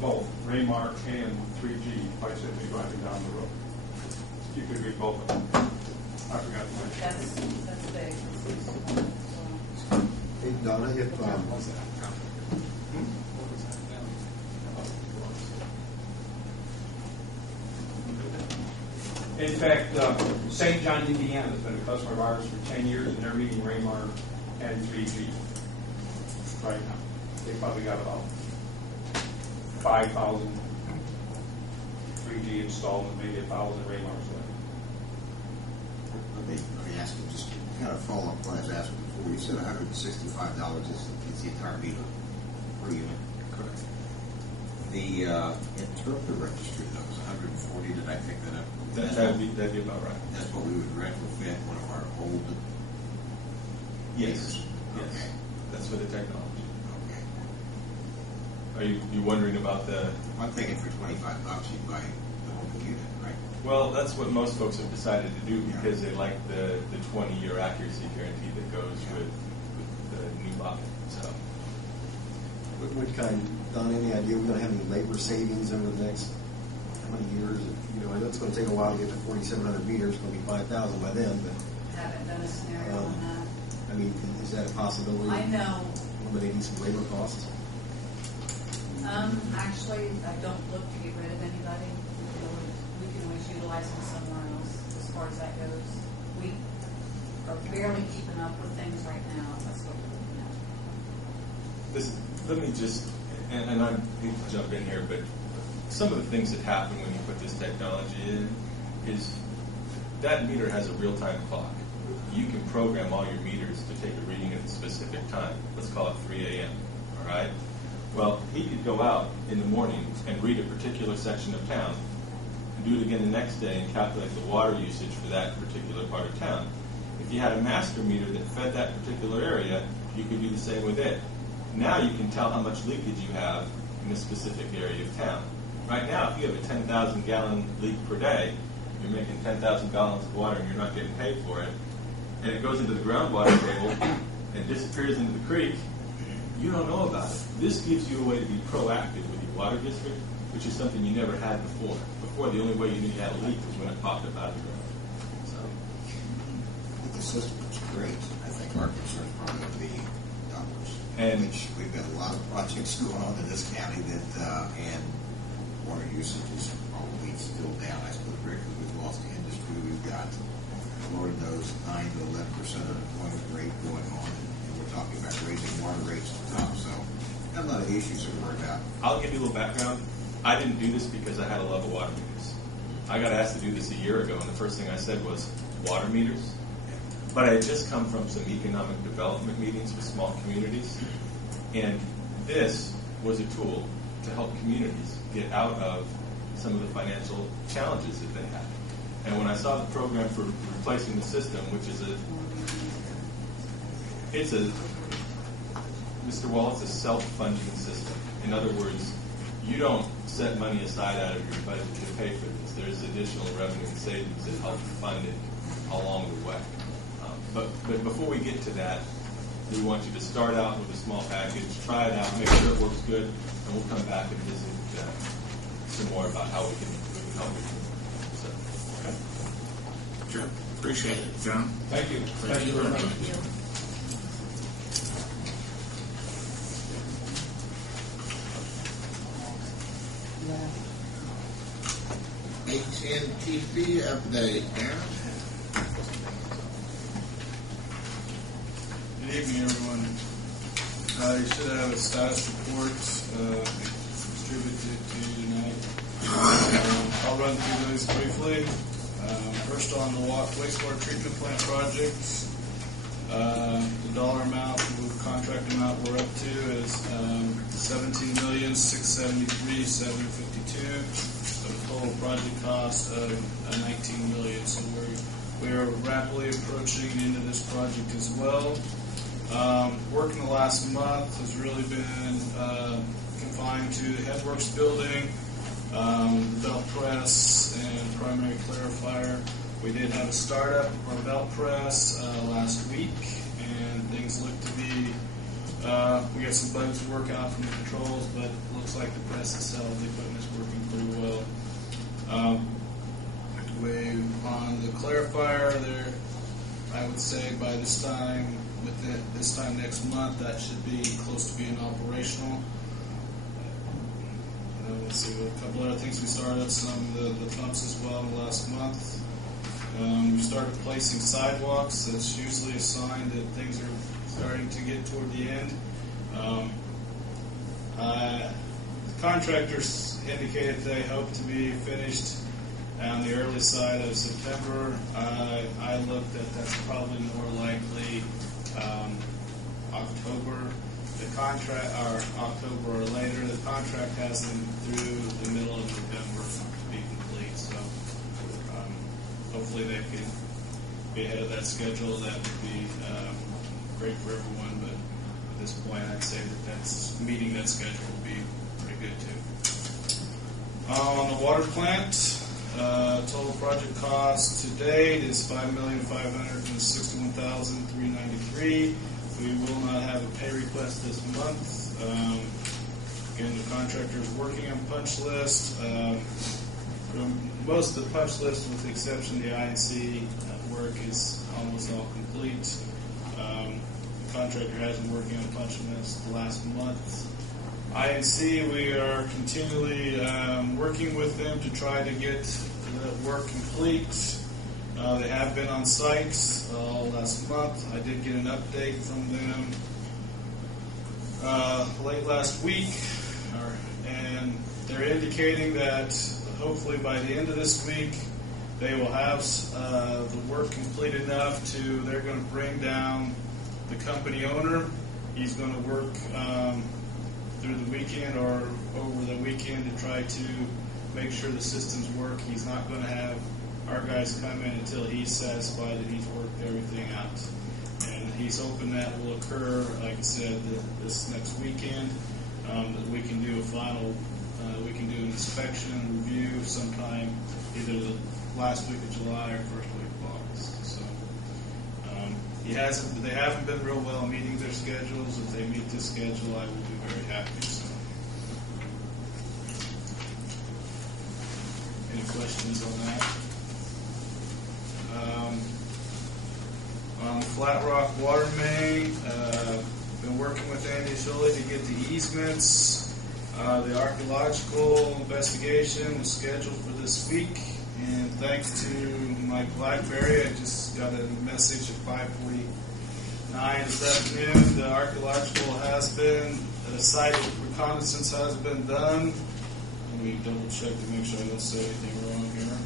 both Raymar and 3G by simply driving down the road. You could read both of them. I forgot to mention. That's big. Hey, Donna, if In fact, St. John, Indiana has been a customer of ours for 10 years, and they're reading Raymar and 3G right now. They probably got about 5,000 3G installed and maybe 1,000 Raymars left. Let me ask you, just kind of follow up what I was asking before. You said $165 is the entire meter per unit. Correct. The interpreter registry, though, was 140. Did I pick that up? That'd be about right. That's what we would retrofit one of our old Yes. meters. Yes. Okay. That's for the technology. Okay. Are you wondering about the? I'm thinking for $25 you buy the whole unit, right? Well, that's what most folks have decided to do because they like the 20-year accuracy guarantee that goes with the new lock. So. what kind, Don, any idea we're going to have any labor savings over the next how many years? You know, I know it's going to take a while to get to 4,700 meters. It's going to be 5,000 by then, but Haven't done a scenario on that. I mean, is that a possibility? I know. Eliminating some labor costs. Actually, I don't look to get rid of anybody. We can always utilize them somewhere else as far as that goes. We are barely keeping up with things right now. That's what we're looking at. Let me just, and I need to jump in here, but some of the things that happen when you put this technology in is that meter has a real-time clock. You can program all your meters to take a reading at a specific time. Let's call it 3 a.m., all right? Well, he could go out in the morning and read a particular section of town and do it again the next day and calculate the water usage for that particular part of town. If you had a master meter that fed that particular area, you could do the same with it. Now you can tell how much leakage you have in a specific area of town. Right now, if you have a 10,000 gallon leak per day, you're making 10,000 gallons of water and you're not getting paid for it, and it goes into the groundwater table and disappears into the creek, you don't know about it. This gives you a way to be proactive with your water district, which is something you never had before. Before, the only way you knew you had a leak was when it popped up out of the ground. So, I think the system's great. I think our concern is probably going to be dollars. And which we've got a lot of projects going on in this county that, and water usage is probably still down. I suppose, Rick, we've lost the industry. We've got, Lord knows, 9 to 11% unemployment rate going on. And we're talking about raising water rates on top. So, got a lot of issues to worry about. I'll give you a little background. I didn't do this because I had a love of water meters. I got asked to do this a year ago, and the first thing I said was water meters. But I had just come from some economic development meetings with small communities, and this was a tool to help communities get out of some of the financial challenges that they had. And when I saw the program for replacing the system, which is Mr. Wall, it's a self-funding system. In other words, you don't set money aside out of your budget to pay for this. There's additional revenue and savings that help fund it along the way. But before we get to that, we want you to start out with a small package, try it out, make sure it works good, and we'll come back and visit some more about how we can help you. So, okay. Sure. Appreciate it, John. Thank you. Thank you very much. AT&T update, Aaron. Good evening, everyone. You should have a status report distributed to you tonight. I'll run through those briefly. First on the wastewater treatment plant project, the dollar amount, the contract amount we're up to is $17,673,752. Total project cost of $19 million. So we are rapidly approaching the end of this project as well. Work in the last month has really been confined to the headworks building, belt press, and primary clarifier. We did have a startup of our belt press last week, and things look to be We got some bugs to work out from the controls, but it looks like the press itself, the equipment's working pretty well. On the clarifier there, I would say by this time, this time next month, that should be close to being operational. Let's see, a couple other things. We started up some of the pumps as well in the last month. We started placing sidewalks. That's usually a sign that things are starting to get toward the end. The contractors indicated they hope to be finished on the early side of September. I looked at that's probably more likely October. The contract, or October or later. The contract has them through the middle of November to be complete. So hopefully they can be ahead of that schedule. That would be great for everyone. But at this point, I'd say that's meeting that schedule would be pretty good too. On the water plant, total project cost to date is $5,561,393. We will not have a pay request this month. Again, the contractor is working on punch list. Most of the punch list, with the exception of the INC work, is almost all complete. The contractor has been working on punch list the last month. INC, we are continually working with them to try to get the work complete. They have been on site last month. I did get an update from them late last week, and they're indicating that hopefully by the end of this week they will have the work complete enough to, they're going to bring down the company owner. He's going to work through the weekend or over the weekend to try to make sure the systems work. He's not going to have our guys come in until he's satisfied that he's worked everything out. And he's hoping that will occur, like I said, this next weekend, that we can do a final, we can do an inspection and review sometime either the last week of July or first week of August. So they haven't been real well meeting their schedules. If they meet this schedule, I will be very happy. So, any questions on that? On the Flat Rock water main, been working with Andy Shuley to get the easements. The archaeological investigation is scheduled for this week, and thanks to Mike Blackberry, I just got a message at 5:49 this afternoon. The archaeological has been, the site reconnaissance has been done. Let me double check to make sure I don't say anything wrong here.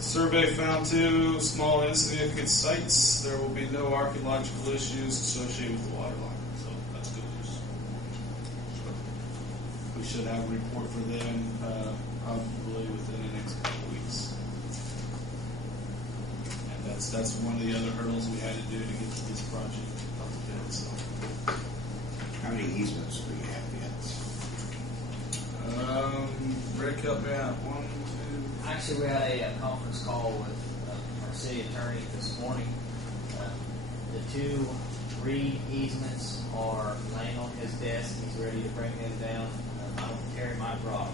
Survey found 2 small insignificant sites. There will be no archaeological issues associated with the water line, so that's good news. We should have a report for them probably within the next couple of weeks. And that's one of the other hurdles we had to do to get this project up to date. So, How many easements do you have yet? Rick, help me out. 1, 2. Actually, we had a conference call with our city attorney this morning. The 2 Reed easements are laying on his desk. He's ready to bring them down. I don't carry my rock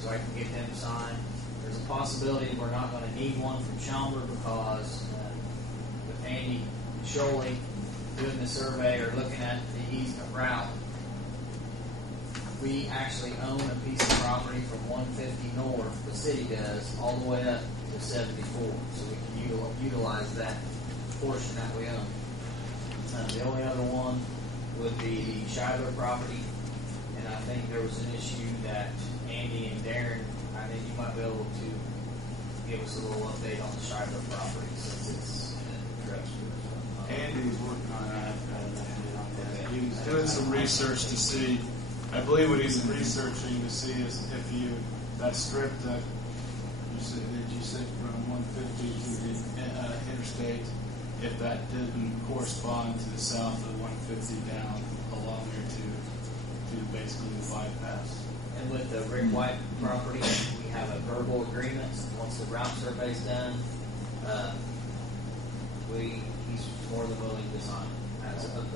so I can get them signed. There's a possibility we're not going to need one from Schaumburg because with Andy Sholey doing the survey or looking at the easement route, we actually own a piece of property from 150 north, the city does, all the way up to 74. So we can utilize that portion that we own. The only other one would be the Shiloh property. And I think there was an issue that Andy and Darren, I think you might be able to give us a little update on the Shiloh property since it's in construction. Andy's working on that. He was doing some research to see. I believe what he's researching to see is if that strip that you said from 150 to the interstate, if that didn't correspond to the south of 150 down along there to basically the bypass. And with the Rick White property, we have a verbal agreement. Once the route survey's done, he's more than willing to sign as of